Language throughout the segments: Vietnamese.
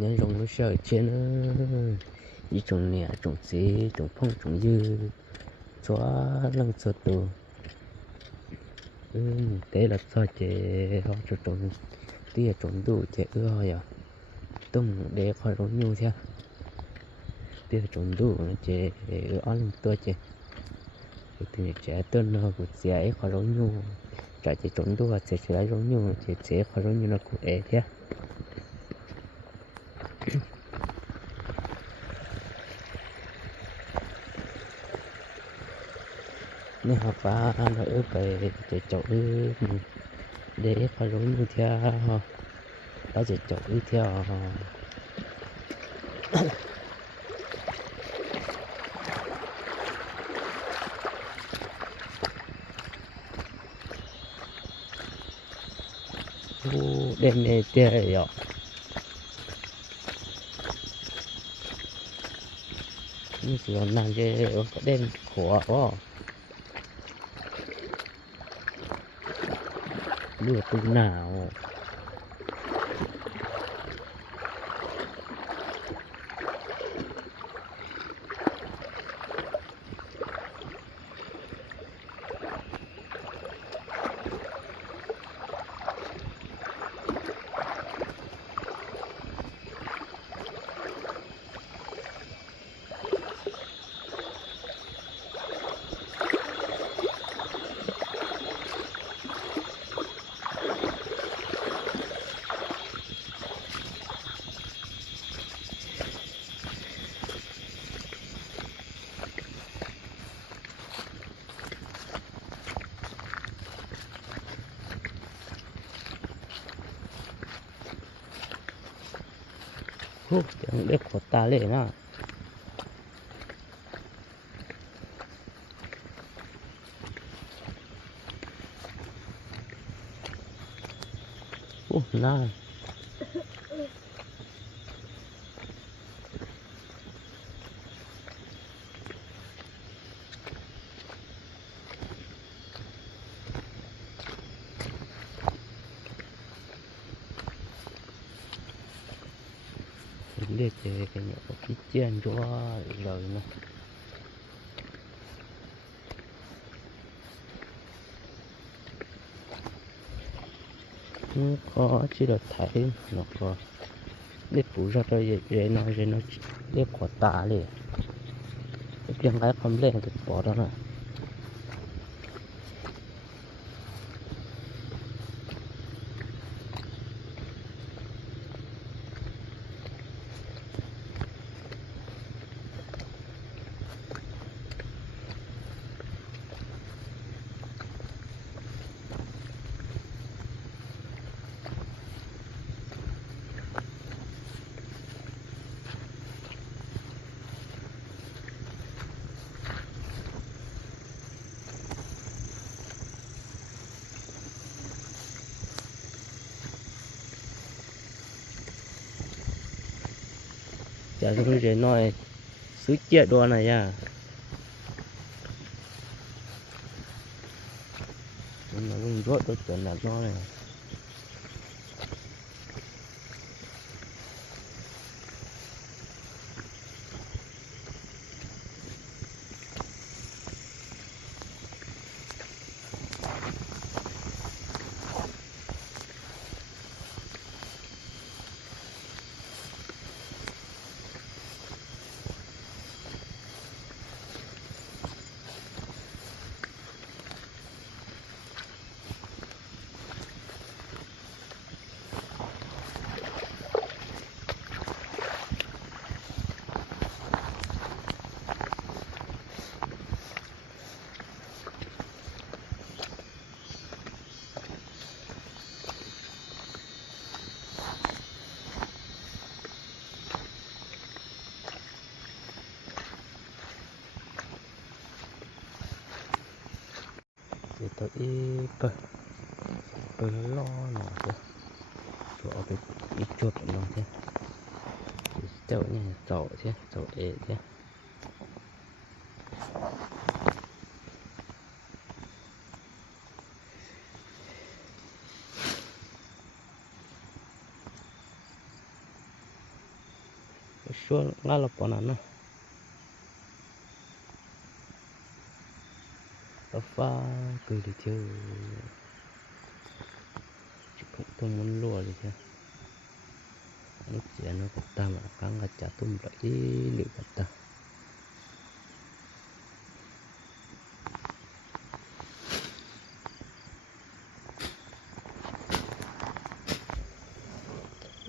nhân rồng nó sợ trên ý trồng nè trồng xí trồng phong trồng dư xóa lăng sơ tù thế là sao chế họ cho trồng tia trồng đủ chế ưa à tung để khỏi rốn nhu theo tia trồng đủ chế ưa lên tua chế thì chế tên nó của chế khỏi rốn nhu trả chế trồng đủ chế chế rốn nhu chế khỏi rốn nhu nó cũng ế theo nên học ba nó ướp về để chậu để khỏi rốn nhu theo đã để chậu theo đêm này tia rồi như chỉ còn làm cái đêm khổ quá lửa từ nào chẳng biết có ta lệ nào na để cái nhỏ cái chiên cho rồi nè có chỉ được thấy nó có để phủ ra rồi nó để quả tả liềnยังไงความเล่นจะปอดแล้วนะจะรู้เรื่องน้อยซื้อเจี๊ยดด้วยนะย่ามันมาวิ่งรถตัวจนหนักน้อยเลยตัวเปิดล้อหน่อยตัวเอาไปอีกจุดลงใช่เจ้าเนี่ยเจ้าใช่เจ้าเอใช่ ช่วงงานละปอนั้นนะฟ้าคือที่เที่ยวจุกตรงมันรั่วเลยใช่นี่เจียนก็ตามครั้งก็จะตุ้มไปหรือก็ตา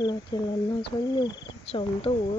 nó chỉ là nó giống như trồng tủ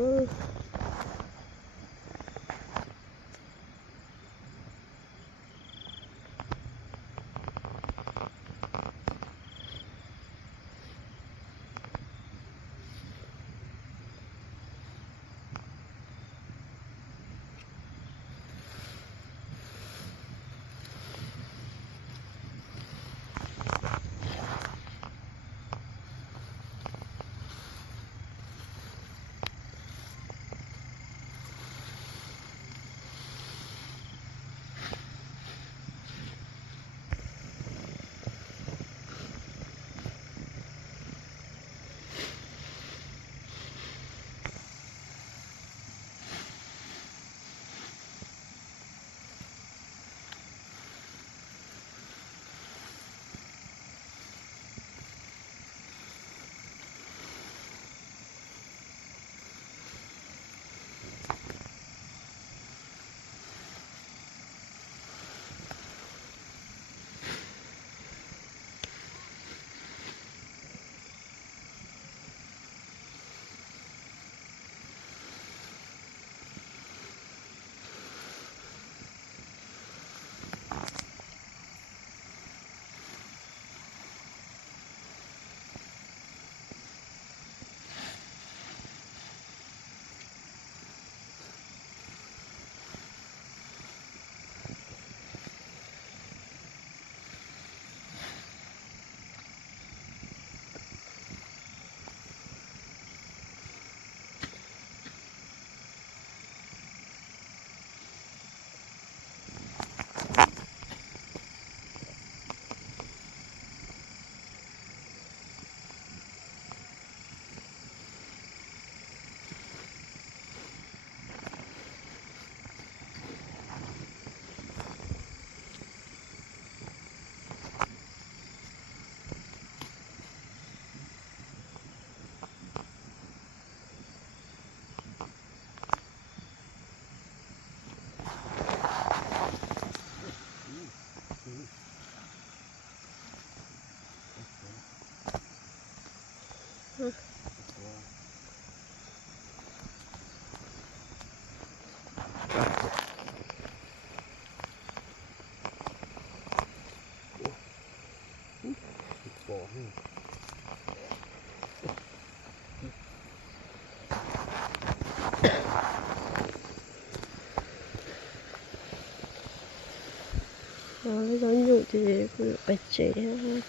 nó giống như thì bạch chế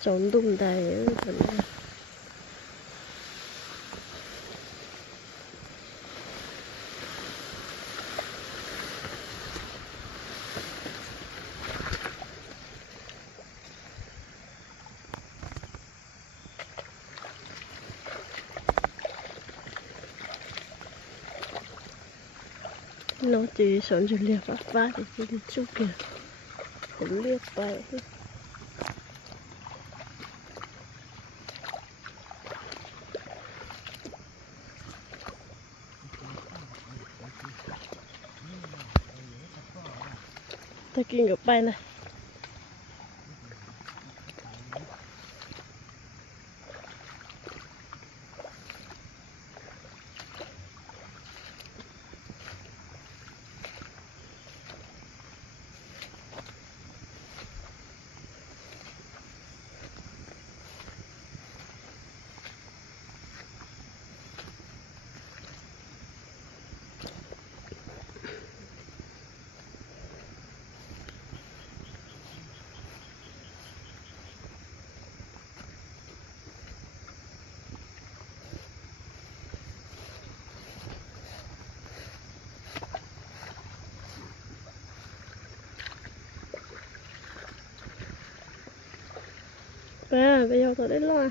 trống đùm đầy phần này nó chỉ sống chỉ liệt phát thì chỉ đi chút kìa không liệt bay ta kinh gặp bay này bây giờ tôi đến lo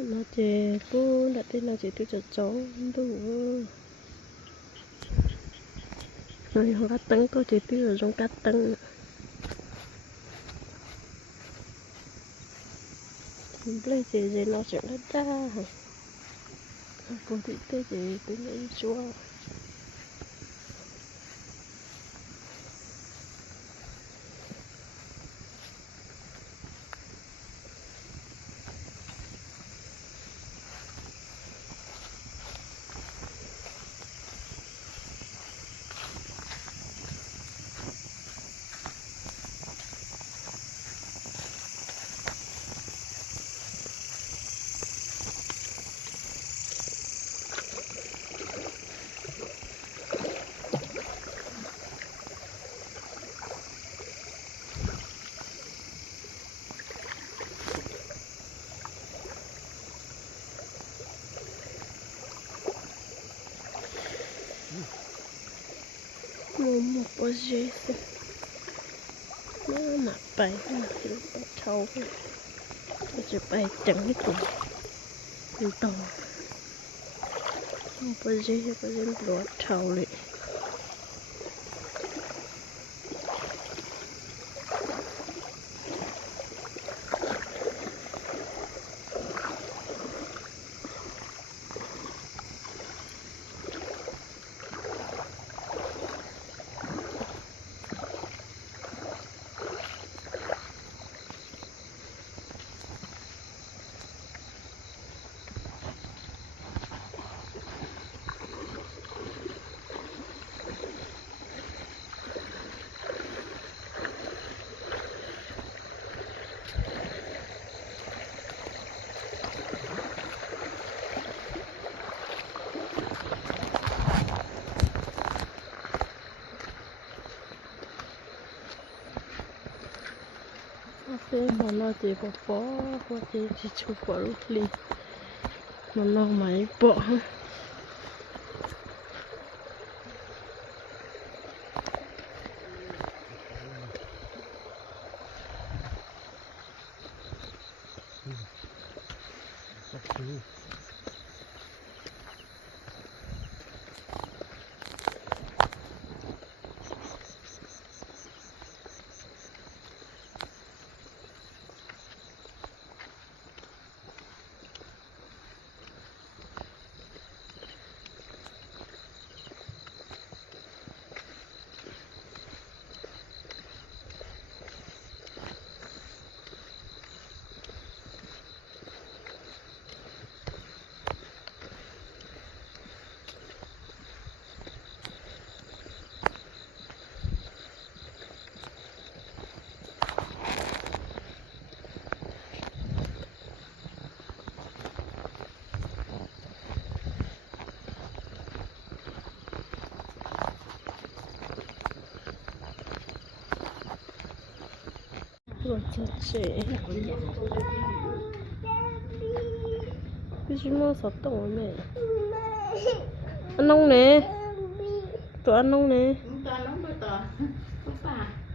nó chè bún đặt tên nó chè tôi cho cháu đủ rồi không cắt tấn tôi chè tôi ở trong cắt tấn lấy chè nó chè nó đa còn thì tôi chè tôi lấy chua một bó dê nó mặc bài mà thì bắt thâu tôiจะไปจังให้ตัวมันต่อmột bó dêก็เล่นรถเท่าเลยthế mà nó chỉ có phó hoặc chỉ chụp vào lúc đi mà nó máy bỏ 어쩌지? 요즘 뭐 샀던 오네. 안 나오네. 또 안 나오네. 또 안 나온다 또. 오빠.